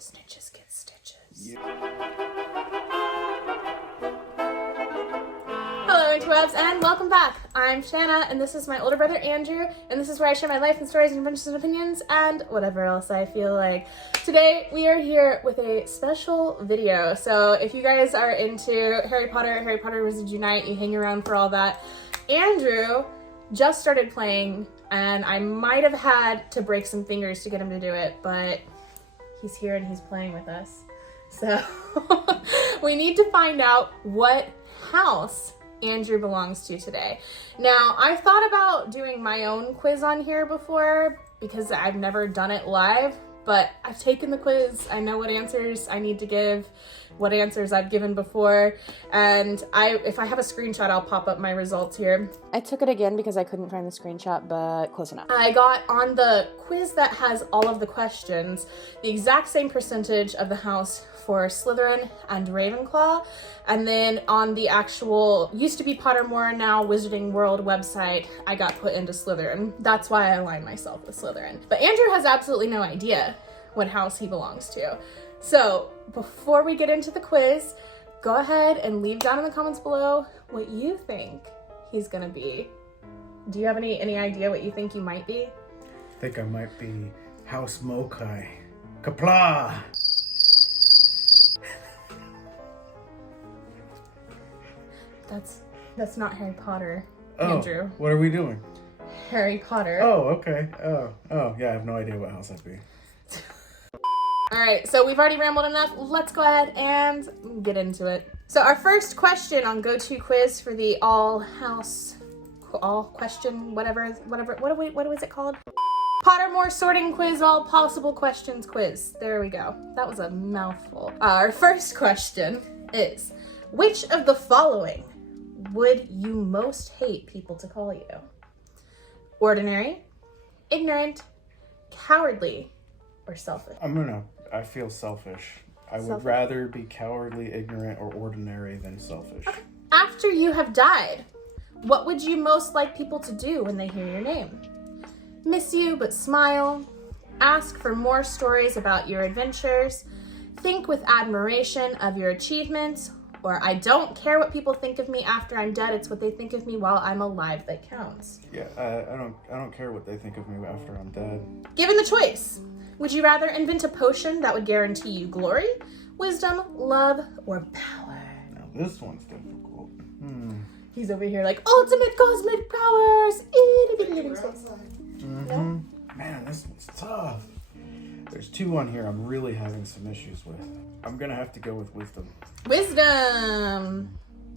Snitches get stitches. Yeah. Hello, interwebs, and welcome back. I'm Shana, and this is my older brother Andrew, and this is where I share my life and stories and adventures and opinions, and whatever else I feel like. Today, we are here with a special video. So if you guys are into Harry Potter Wizards Unite, you hang around for all that, Andrew just started playing, and I might have had to break some fingers to get him to do it, but he's here and he's playing with us. So we need to find out what house Andrew belongs to today. Now, I've thought about doing my own quiz on here before because I've never done it live, but I've taken the quiz. I know what answers I need to give, what answers I've given before, and if I have a screenshot, I'll pop up my results here. I took it again because I couldn't find the screenshot, but close enough. I got on the quiz that has all of the questions, the exact same percentage of the house for Slytherin and Ravenclaw, and then on the actual, used to be Pottermore, now Wizarding World website, I got put into Slytherin. That's why I align myself with Slytherin. But Andrew has absolutely no idea what house he belongs to. So before we get into the quiz, go ahead and leave down in the comments below what you think he's gonna be. Do you have any idea what you think you might be? I think I might be House Mokai. Kapla! That's not Harry Potter, Andrew. What are we doing? Harry Potter. Oh, okay. Oh, yeah, I have no idea what house I'd be. All right, so we've already rambled enough. Let's go ahead and get into it. So our first question on Go-To Quiz for the all question, whatever, what was it called? Pottermore sorting quiz, all possible questions quiz. There we go. That was a mouthful. Our first question is, which of the following would you most hate people to call you? Ordinary, ignorant, cowardly, or selfish? I feel selfish. I would rather be cowardly, ignorant, or ordinary than selfish. Okay. After you have died, what would you most like people to do when they hear your name? Miss you but smile, ask for more stories about your adventures, think with admiration of your achievements, or I don't care what people think of me after I'm dead, it's what they think of me while I'm alive that counts. Yeah, I don't care what they think of me after I'm dead. Given the choice, would you rather invent a potion that would guarantee you glory, wisdom, love, or power? Now this one's difficult. He's over here like, ultimate cosmic powers! No? Man, this one's tough. There's two on here I'm really having some issues with. I'm gonna have to go with wisdom. Wisdom!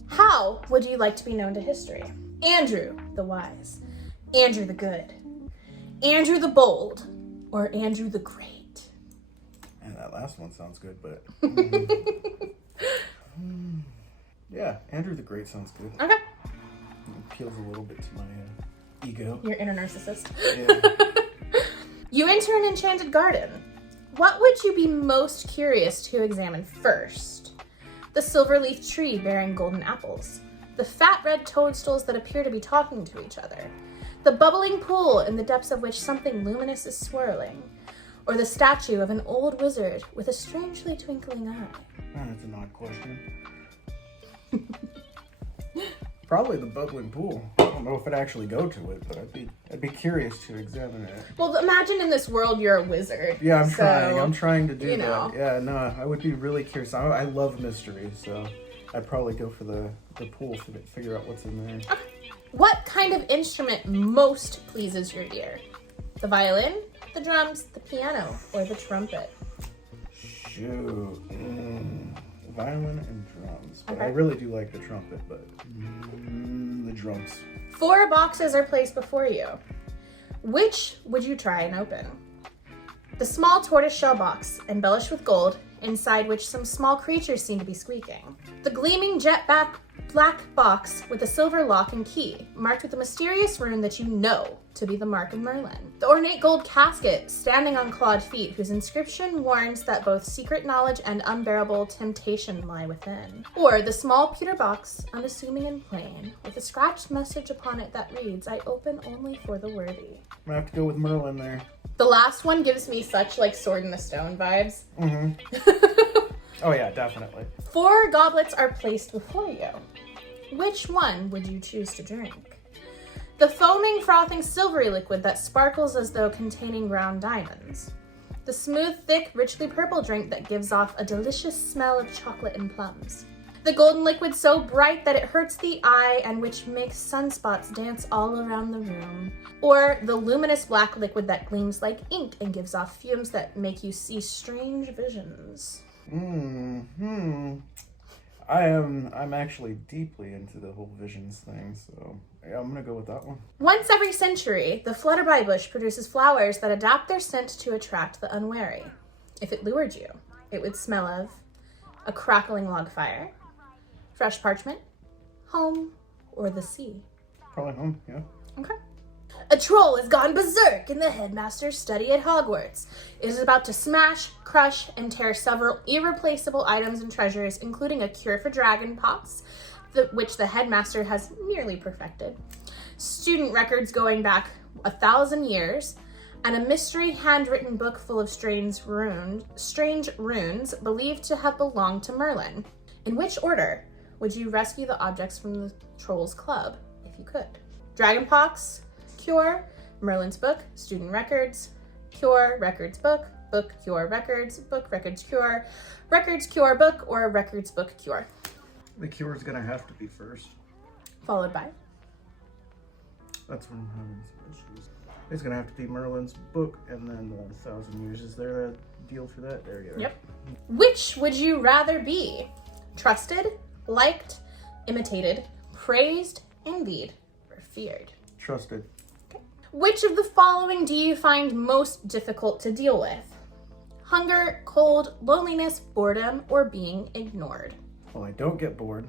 How would you like to be known to history? Andrew the Wise, Andrew the Good, Andrew the Bold, or Andrew the Great? And that last one sounds good, but... yeah, Andrew the Great sounds good. Okay. It appeals a little bit to my ego. Your inner narcissist. Yeah. You enter an enchanted garden. What would you be most curious to examine first? The silver-leaf tree bearing golden apples, the fat red toadstools that appear to be talking to each other, the bubbling pool in the depths of which something luminous is swirling, or the statue of an old wizard with a strangely twinkling eye? That's an odd question. Probably the bubbling pool. I don't know if I'd actually go to it, but I'd be curious to examine it. Well, imagine in this world you're a wizard. Yeah, I'm trying to do you that. know. Yeah, no, I would be really curious. I love mystery, so I'd probably go for the pool to figure out what's in there. Okay. What kind of instrument most pleases your ear? The violin, the drums, the piano, or the trumpet? Shoot. Violin and drums. But Okay. I really do like the trumpet, but the drums. 4 boxes are placed before you. Which would you try and open? The small tortoiseshell box, embellished with gold, inside which some small creatures seem to be squeaking. The gleaming jetpack black box with a silver lock and key, marked with a mysterious rune that you know to be the Mark of Merlin. The ornate gold casket, standing on clawed feet, whose inscription warns that both secret knowledge and unbearable temptation lie within. Or the small pewter box, unassuming and plain, with a scratched message upon it that reads, I open only for the worthy. I'm gonna have to go with Merlin there. The last one gives me such like Sword in the Stone vibes. Oh yeah, definitely. 4 goblets are placed before you. Which one would you choose to drink? The foaming, frothing, silvery liquid that sparkles as though containing round diamonds. The smooth, thick, richly purple drink that gives off a delicious smell of chocolate and plums. The golden liquid so bright that it hurts the eye and which makes sunspots dance all around the room. Or the luminous black liquid that gleams like ink and gives off fumes that make you see strange visions. I'm actually deeply into the whole visions thing, so yeah, I'm gonna go with that one. Once every century, the flutterby bush produces flowers that adapt their scent to attract the unwary. If it lured you, it would smell of a crackling log fire, fresh parchment, home, or the sea. Probably home, yeah. Okay. A troll has gone berserk in the headmaster's study at Hogwarts. It is about to smash, crush, and tear several irreplaceable items and treasures, including a cure for dragon pox, which the headmaster has nearly perfected, student records going back 1,000 years, and a mystery handwritten book full of strange runes believed to have belonged to Merlin. In which order would you rescue the objects from the Trolls Club, if you could? Dragonpox, cure, Merlin's book, student records, cure, records book, book, cure, records, book, records, cure, book, or records, book, cure. The cure's gonna have to be first. Followed by? That's what I'm having some issues. It's gonna have to be Merlin's book, and then 1,000 years. Is there a deal for that? There you go. Yep. Which would you rather be? Trusted, liked, imitated, praised, envied, or feared? Trusted. Okay. Which of the following do you find most difficult to deal with? Hunger, cold, loneliness, boredom, or being ignored? Well, I don't get bored.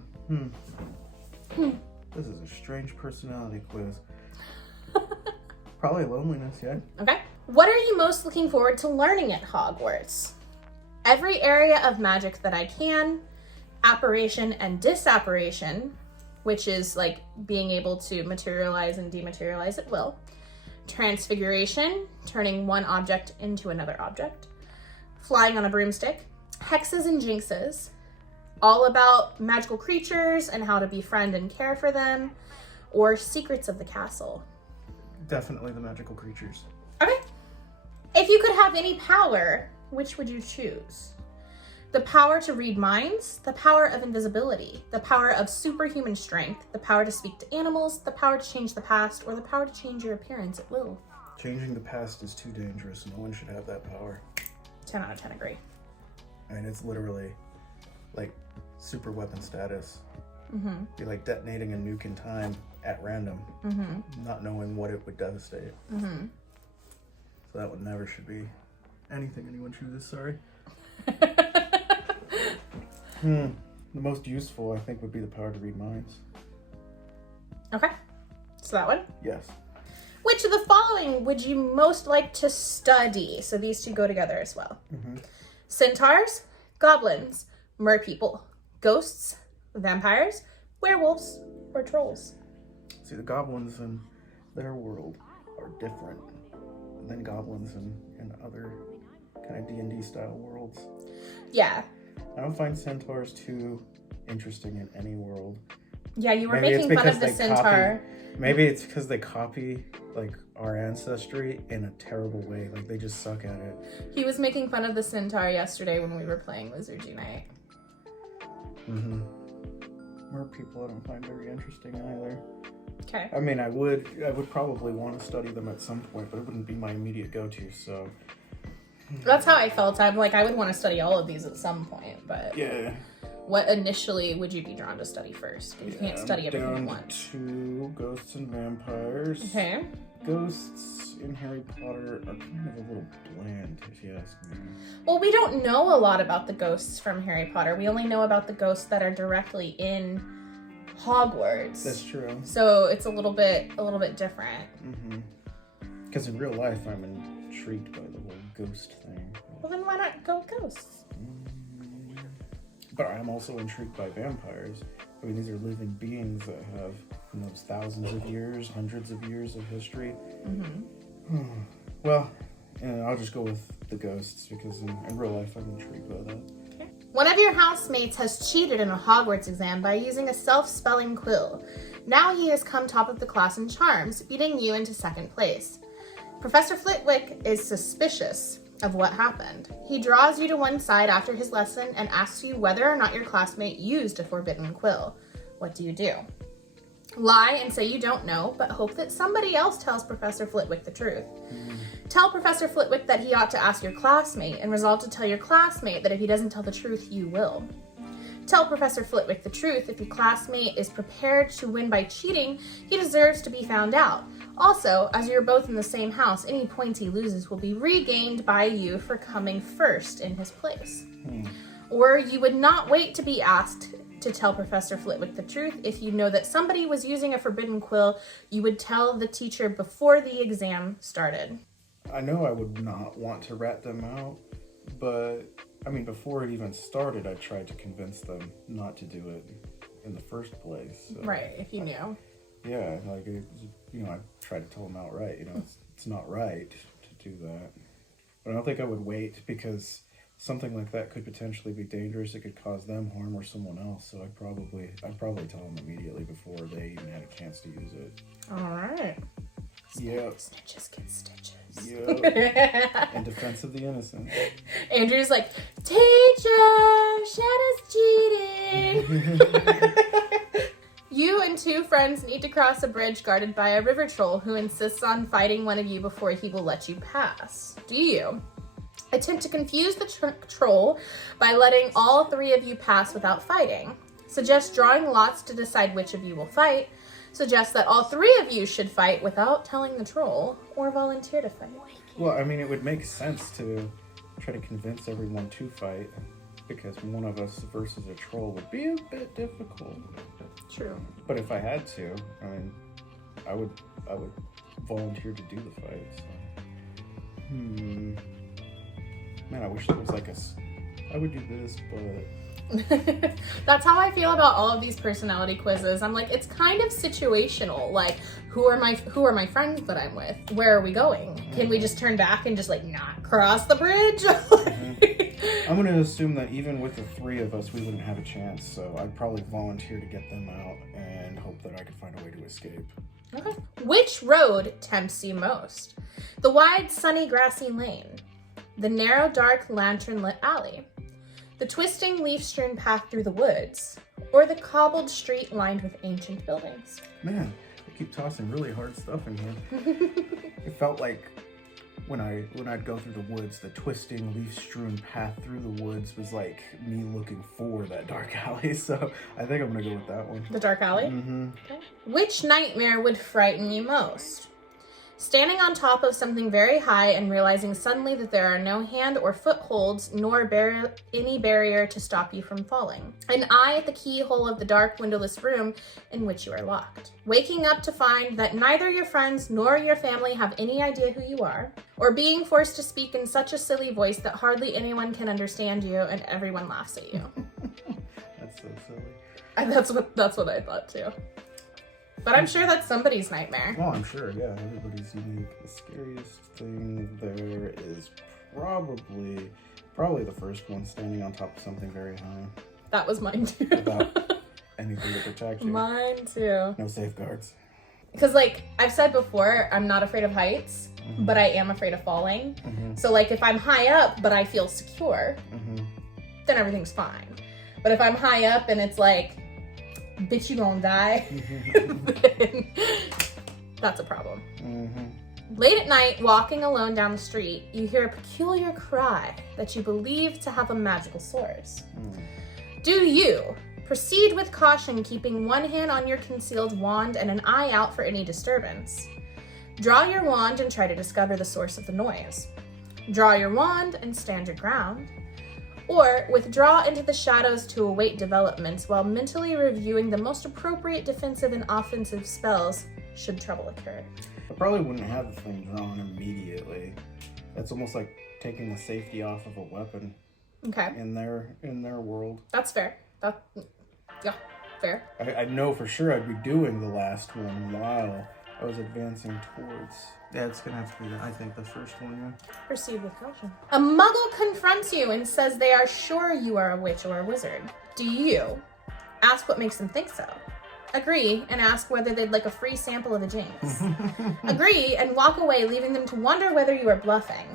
This is a strange personality quiz. Probably loneliness, yeah. Okay. What are you most looking forward to learning at Hogwarts? Every area of magic that I can, apparition and disapparition, which is like being able to materialize and dematerialize at will. Transfiguration, turning one object into another object. Flying on a broomstick. Hexes and jinxes, all about magical creatures and how to befriend and care for them. Or secrets of the castle. Definitely the magical creatures. Okay. If you could have any power, which would you choose? The power to read minds, the power of invisibility, the power of superhuman strength, the power to speak to animals, the power to change the past, or the power to change your appearance at will. Changing the past is too dangerous. No one should have that power. 10 out of 10 agree. I mean, it's literally like super weapon status. Be like detonating a nuke in time at random, not knowing what it would devastate. So that would never should be anything anyone chooses, sorry. The most useful, I think, would be the power to read minds. Okay, so that one? Yes. Which of the following would you most like to study? So these two go together as well. Centaurs, goblins, merpeople, ghosts, vampires, werewolves, or trolls? See, the goblins in their world are different than goblins in other kind of D&D style worlds. Yeah. I don't find centaurs too interesting in any world. Yeah, you were making fun of the centaur. Maybe it's because they copy like our ancestry in a terrible way. Like they just suck at it. He was making fun of the centaur yesterday when we were playing Wizard Unite. More people I don't find very interesting either. Okay. I mean, I would probably want to study them at some point, but it wouldn't be my immediate go-to, so. That's how I felt. I'm like, I would want to study all of these at some point, but. Yeah. What initially would you be drawn to study first? Because you can't study everything at once. To ghosts and vampires. Okay. Ghosts in Harry Potter are kind of a little bland, if you ask me. Well, we don't know a lot about the ghosts from Harry Potter. We only know about the ghosts that are directly in Hogwarts. That's true. So it's a little bit different. Because in real life, I'm intrigued by the whole ghost thing. Well, then why not go ghosts? But I'm also intrigued by vampires. I mean, these are living beings that have, who knows, thousands of years, hundreds of years of history. Well, I'll just go with the ghosts because in real life, I'm intrigued by that. Okay. One of your housemates has cheated in a Hogwarts exam by using a self-spelling quill. Now he has come top of the class in charms, beating you into second place. Professor Flitwick is suspicious of what happened. He draws you to one side after his lesson and asks you whether or not your classmate used a forbidden quill. What do you do? Lie and say you don't know, but hope that somebody else tells Professor Flitwick the truth. Tell Professor Flitwick that he ought to ask your classmate and resolve to tell your classmate that if he doesn't tell the truth, you will. Tell Professor Flitwick the truth. If your classmate is prepared to win by cheating, he deserves to be found out. Also, as you're both in the same house, any points he loses will be regained by you for coming first in his place. Or you would not wait to be asked to tell Professor Flitwick the truth. If you know that somebody was using a forbidden quill, you would tell the teacher before the exam started. I know I would not want to rat them out, but I mean, before it even started, I tried to convince them not to do it in the first place. So Right, if you knew. Yeah, like, I tried to tell them outright, it's not right to do that. But I don't think I would wait because something like that could potentially be dangerous. It could cause them harm or someone else. So I'd probably tell them immediately before they even had a chance to use it. All right. Yep. Snitches get stitches. Yep. In defense of the innocent. Andrew's like, teacher, Shana's cheating. You and two friends need to cross a bridge guarded by a river troll who insists on fighting one of you before he will let you pass. Do you attempt to confuse the troll by letting all three of you pass without fighting? Suggest drawing lots to decide which of you will fight. Suggest that all three of you should fight without telling the troll, or volunteer to fight. Well, I mean, it would make sense to try to convince everyone to fight, because one of us versus a troll would be a bit difficult. True. But if I had to, I mean, I would volunteer to do the fight. So. Man, I wish there was like I would do this, but That's how I feel about all of these personality quizzes. I'm like, it's kind of situational. Like, who are my friends that I'm with? Where are we going? Can we just turn back and just like not cross the bridge? I'm going to assume that even with the three of us, we wouldn't have a chance. So I'd probably volunteer to get them out and hope that I could find a way to escape. Okay. Which road tempts you most? The wide, sunny, grassy lane. The narrow, dark, lantern-lit alley. The twisting, leaf-strewn path through the woods, or the cobbled street lined with ancient buildings. Man, I keep tossing really hard stuff in here. It felt like when I'd go through the woods, the twisting, leaf-strewn path through the woods was like me looking for that dark alley. So I think I'm gonna go with that one. The dark alley? Mm-hmm. Okay. Which nightmare would frighten you most? Standing on top of something very high and realizing suddenly that there are no hand or footholds nor any barrier to stop you from falling. An eye at the keyhole of the dark windowless room in which you are locked. Waking up to find that neither your friends nor your family have any idea who you are. Or being forced to speak in such a silly voice that hardly anyone can understand you and everyone laughs at you. That's so silly. And that's what I thought too. But I'm sure that's somebody's nightmare. Oh, I'm sure, yeah. Everybody's unique. The scariest thing there is probably the first one, standing on top of something very high. That was mine too. Without anything to protect you. Mine too. No safeguards. Because like I've said before, I'm not afraid of heights, but I am afraid of falling. So like if I'm high up but I feel secure, then everything's fine. But if I'm high up and it's like, bitch, you gonna die, then that's a problem. Late at night, walking alone down the street, you hear a peculiar cry that you believe to have a magical source. Do you proceed with caution, keeping one hand on your concealed wand and an eye out for any disturbance? Draw your wand and try to discover the source of the noise. Draw your wand and stand your ground. Or withdraw into the shadows to await developments while mentally reviewing the most appropriate defensive and offensive spells should trouble occur. I probably wouldn't have the thing drawn immediately. That's almost like taking the safety off of a weapon. Okay. In their world. That's fair. Yeah, fair. I know for sure I'd be doing the last one while I was advancing towards. Yeah, it's gonna have to be, I think, the first one, yeah. Proceed with caution. A muggle confronts you and says they are sure you are a witch or a wizard. Do you ask what makes them think so? Agree and ask whether they'd like a free sample of the jinx. Agree and walk away, leaving them to wonder whether you are bluffing.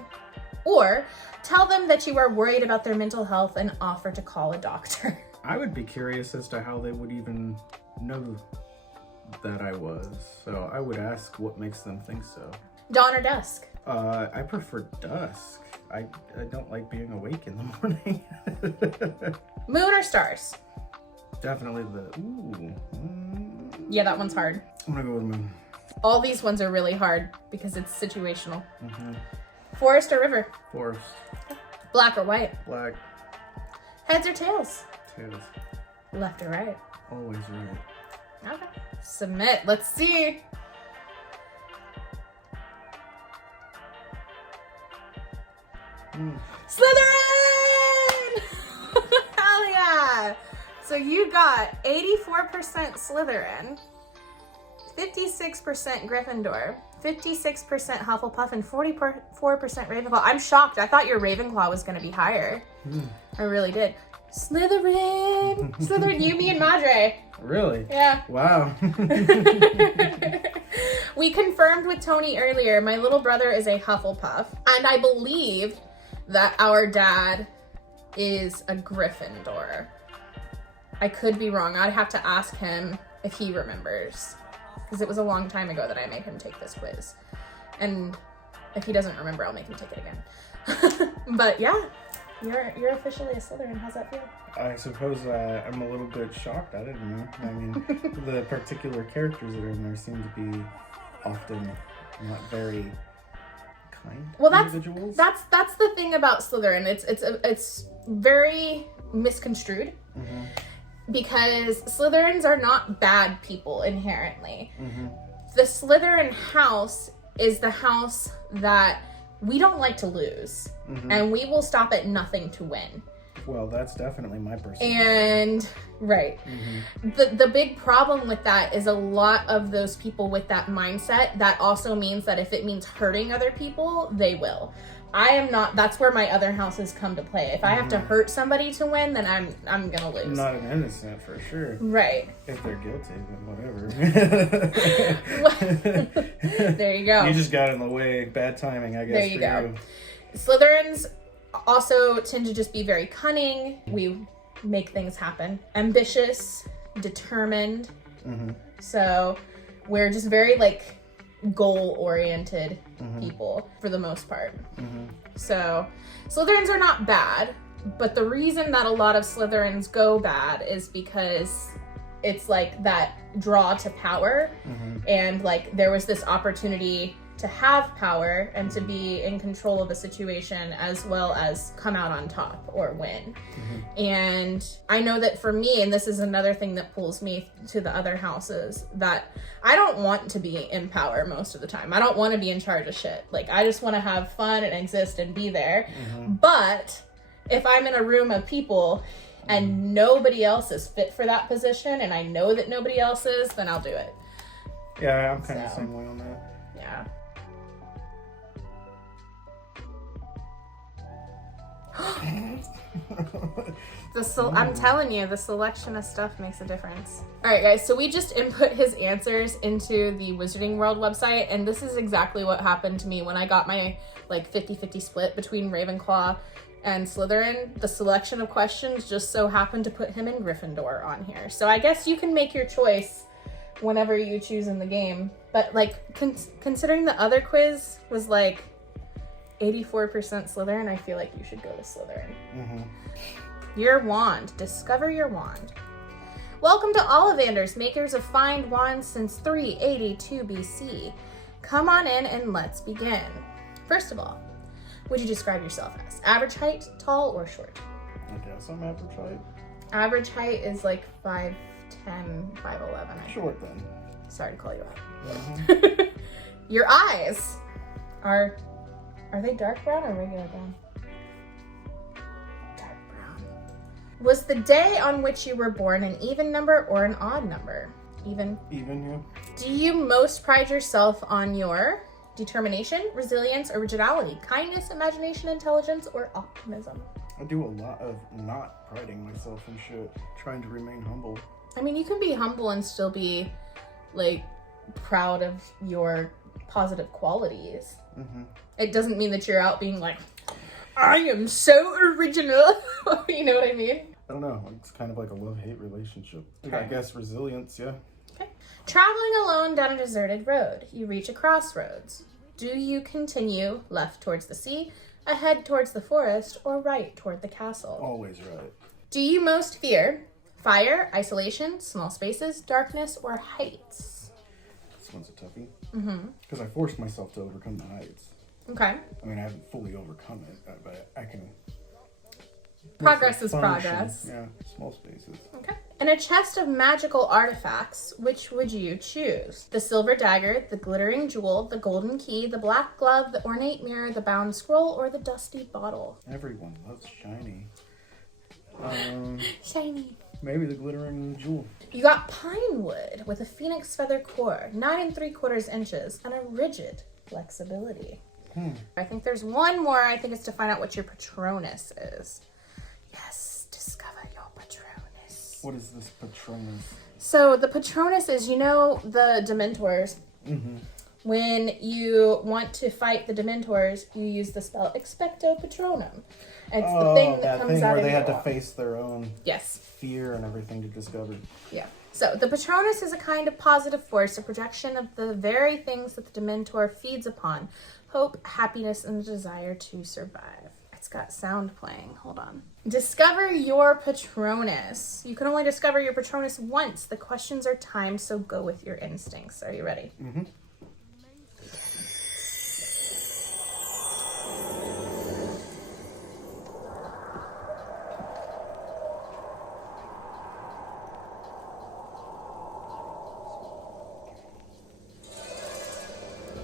Or tell them that you are worried about their mental health and offer to call a doctor. I would be curious as to how they would even know that I was. So I would ask what makes them think so. Dawn or dusk? I prefer dusk. I don't like being awake in the morning. Moon or stars? Definitely the, Yeah, that one's hard. I'm gonna go with moon. All these ones are really hard because it's situational. Forest or river? Forest. Black or white? Black. Heads or tails? Tails. Left or right? Always right. Okay. Submit. Let's see. Slytherin! Hell yeah! So you got 84% Slytherin, 56% Gryffindor, 56% Hufflepuff, and 44% Ravenclaw. I'm shocked. I thought your Ravenclaw was going to be higher. I really did. Slytherin! Slytherin, you, me, and Madre. Really? Yeah. Wow. We confirmed with Tony earlier, my little brother is a Hufflepuff, and I believe that our dad is a Gryffindor. I could be wrong. I'd have to ask him if he remembers, because it was a long time ago that I made him take this quiz. And if he doesn't remember, I'll make him take it again. But yeah, you're officially a Slytherin. How's that feel? I suppose I'm a little bit shocked. I didn't know. I mean, the particular characters that are in there seem to be often not very kind individuals. That's the thing about Slytherin. It's very misconstrued. Because Slytherins are not bad people inherently. The Slytherin house is the house that we don't like to lose, and we will stop at nothing to win. Well, that's definitely my personality. And right. The big problem with that is a lot of those people with that mindset, that also means that if it means hurting other people, they will. I am not. That's where my other houses come to play. If I have to hurt somebody to win, then I'm gonna lose. Not an innocent for sure. Right. If they're guilty, then whatever. There you go. You just got in the way. Bad timing, I guess. There you go. Slytherins also tend to just be very cunning. We make things happen. Ambitious, determined. So we're just very like goal-oriented people for the most part. So Slytherins are not bad, but the reason that a lot of Slytherins go bad is because it's like that draw to power, and like there was this opportunity to have power and to be in control of a situation as well as come out on top or win. And I know that for me, and this is another thing that pulls me to the other houses, that I don't want to be in power most of the time. I don't want to be in charge of shit. Like, I just want to have fun and exist and be there. But if I'm in a room of people and nobody else is fit for that position, and I know that nobody else is, then I'll do it. Yeah, I'm kind of the same way on that. Yeah. I'm telling you, the selection of stuff makes a difference. All right, guys, so we just input his answers into the Wizarding World website, and this is exactly what happened to me when I got my like 50-50 split between Ravenclaw and Slytherin. The selection of questions just so happened to put him in Gryffindor on here. So I guess you can make your choice whenever you choose in the game. But like considering the other quiz was like 84% Slytherin, I feel like you should go to Slytherin. Your wand. Discover your wand. Welcome to Ollivanders, makers of find wands since 382 BC. Come on in and let's begin. First of all, would you describe yourself as average height, tall, or short? I guess I'm average height. Average height is like 5'10", 5'11". Short then. Sorry to call you out. Mm-hmm. Your eyes are they dark brown or regular brown? Dark brown. Was the day on which you were born an even number or an odd number? Even. Even, yeah. Do you most pride yourself on your determination, resilience, originality, kindness, imagination, intelligence, or optimism? I do a lot of not priding myself and shit, trying to remain humble. I mean, you can be humble and still be, like, proud of your positive qualities. Mm-hmm. It doesn't mean that you're out being like, I am so original. You know what I mean? I don't know. It's kind of like a love-hate relationship. Okay. I guess resilience, yeah. Okay. Traveling alone down a deserted road. You reach a crossroads. Do you continue left towards the sea, ahead towards the forest, or right toward the castle? Always right. Do you most fear fire, isolation, small spaces, darkness, or heights? This one's a toughie. Mm-hmm. Because I forced myself to overcome the heights. Okay. I mean, I haven't fully overcome it, but I can... Progress is function. progress. Yeah, small spaces. Okay. In a chest of magical artifacts, which would you choose? The silver dagger, the glittering jewel, the golden key, the black glove, the ornate mirror, the bound scroll, or the dusty bottle? Everyone loves shiny. Shiny. Maybe the glittering jewel. You got pine wood with a phoenix feather core, 9 3/4 inches, and a rigid flexibility. I think there's one more. I think it's to find out what your Patronus is. Yes, discover your Patronus. What is this Patronus? So the Patronus is, you know, the Dementors. Mm-hmm. When you want to fight the Dementors, you use the spell Expecto Patronum. It's the thing that comes thing out where of they your had to wall. face their own fear and everything to discover. Yeah. So the Patronus is a kind of positive force, a projection of the very things that the Dementor feeds upon: hope, happiness, and the desire to survive. It's got sound playing. Hold on. Discover your Patronus. You can only discover your Patronus once. The questions are timed, so go with your instincts. Are you ready? Mm-hmm.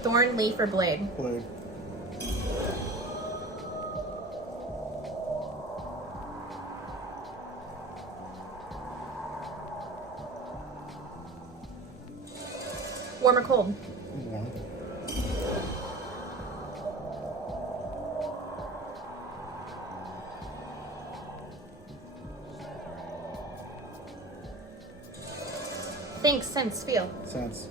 Thorn, leaf, or blade? Blade. Warm or cold? Warm. Think, sense, feel. Sense.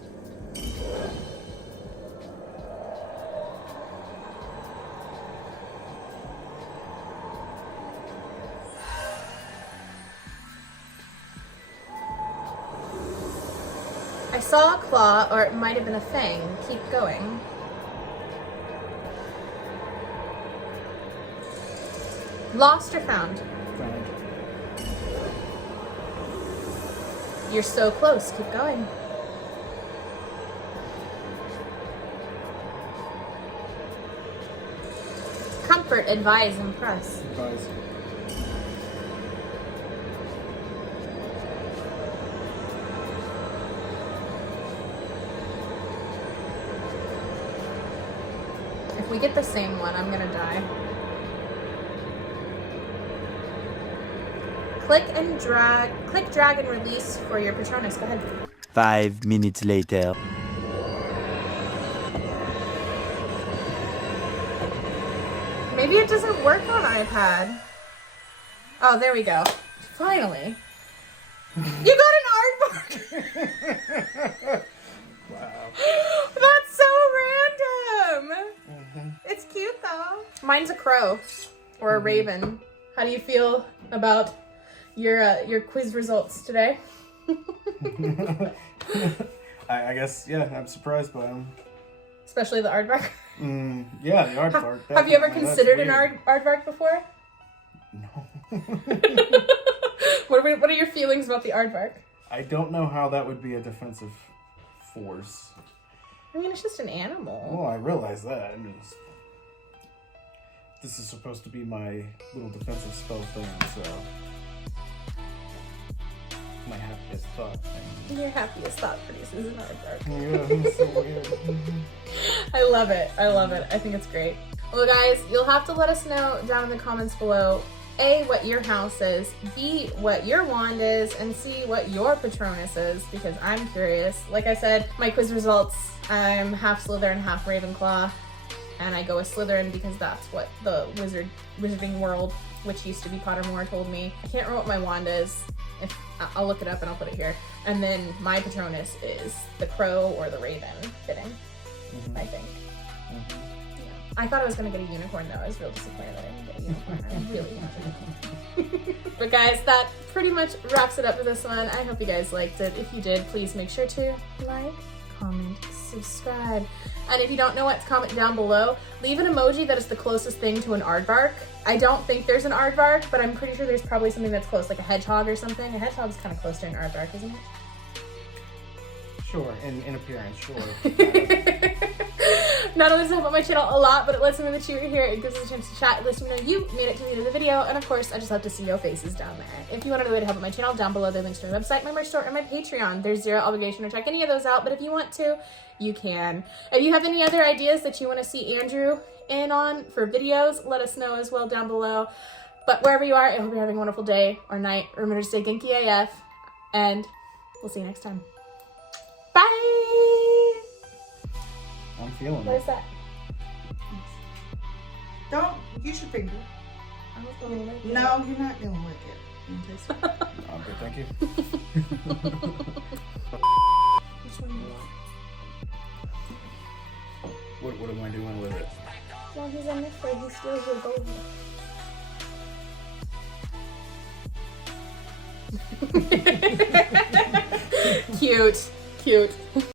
I saw a claw, or it might have been a fang. Keep going. Lost or found? Found. You're so close. Keep going. Comfort, advise, impress. Advise. If we get the same one, I'm gonna die. Click, drag, and release for your Patronus. Go ahead. 5 minutes later. Maybe it doesn't work on iPad. Oh, there we go. Finally. You got an aardvark! Wow. That's so random! Mm-hmm. It's cute though. Mine's a crow or a raven. How do you feel about your quiz results today? I guess, yeah, I'm surprised by them. Especially the aardvark. Yeah, the aardvark. Have you ever considered an aardvark before? No. What are your feelings about the aardvark? I don't know how that would be a defensive force. I mean, it's just an animal. Well, I realize that. This is supposed to be my little defensive spell thing, so my happiest thought thing. Your happiest thought produces an aardvark. Yeah, it's so weird. I love it. I love it. I think it's great. Well, guys, you'll have to let us know down in the comments below, A, what your house is, B, what your wand is, and C, what your Patronus is, because I'm curious. Like I said, my quiz results, I'm half Slytherin, half Ravenclaw, and I go with Slytherin because that's what the wizarding world, which used to be Pottermore, told me. I can't remember what my wand is. I'll look it up and I'll put it here. And then my Patronus is the crow or the raven fitting, I think. Yeah. I thought I was gonna get a unicorn though. I was real disappointed that I didn't get a unicorn. I really wanted it. But guys, that pretty much wraps it up for this one. I hope you guys liked it. If you did, please make sure to like, comment, subscribe. And if you don't know what to comment down below, leave an emoji that is the closest thing to an aardvark. I don't think there's an aardvark, but I'm pretty sure there's probably something that's close, like a hedgehog or something. A hedgehog's kind of close to an aardvark, isn't it? Sure, in appearance, sure. Not only does it help out my channel a lot, but it lets me know that you're here. It gives us a chance to chat. It lets me know you made it to the end of the video. And of course, I just love to see your faces down there. If you want to know a way to help out my channel, down below there are links to my website, my merch store, and my Patreon. There's zero obligation to check any of those out, but if you want to, you can. If you have any other ideas that you want to see Andrew in on for videos, let us know as well down below. But wherever you are, I hope you're having a wonderful day or night. Remember to stay Genki AF, and we'll see you next time. Bye! I'm feeling What it. is that? Don't use your finger. I was gonna lick it. No, you're not gonna lick it. You can taste it. Okay, thank you. Which one do you want? What am I doing with it? Well, he's in this way. He steals your gold. Cute. Cute.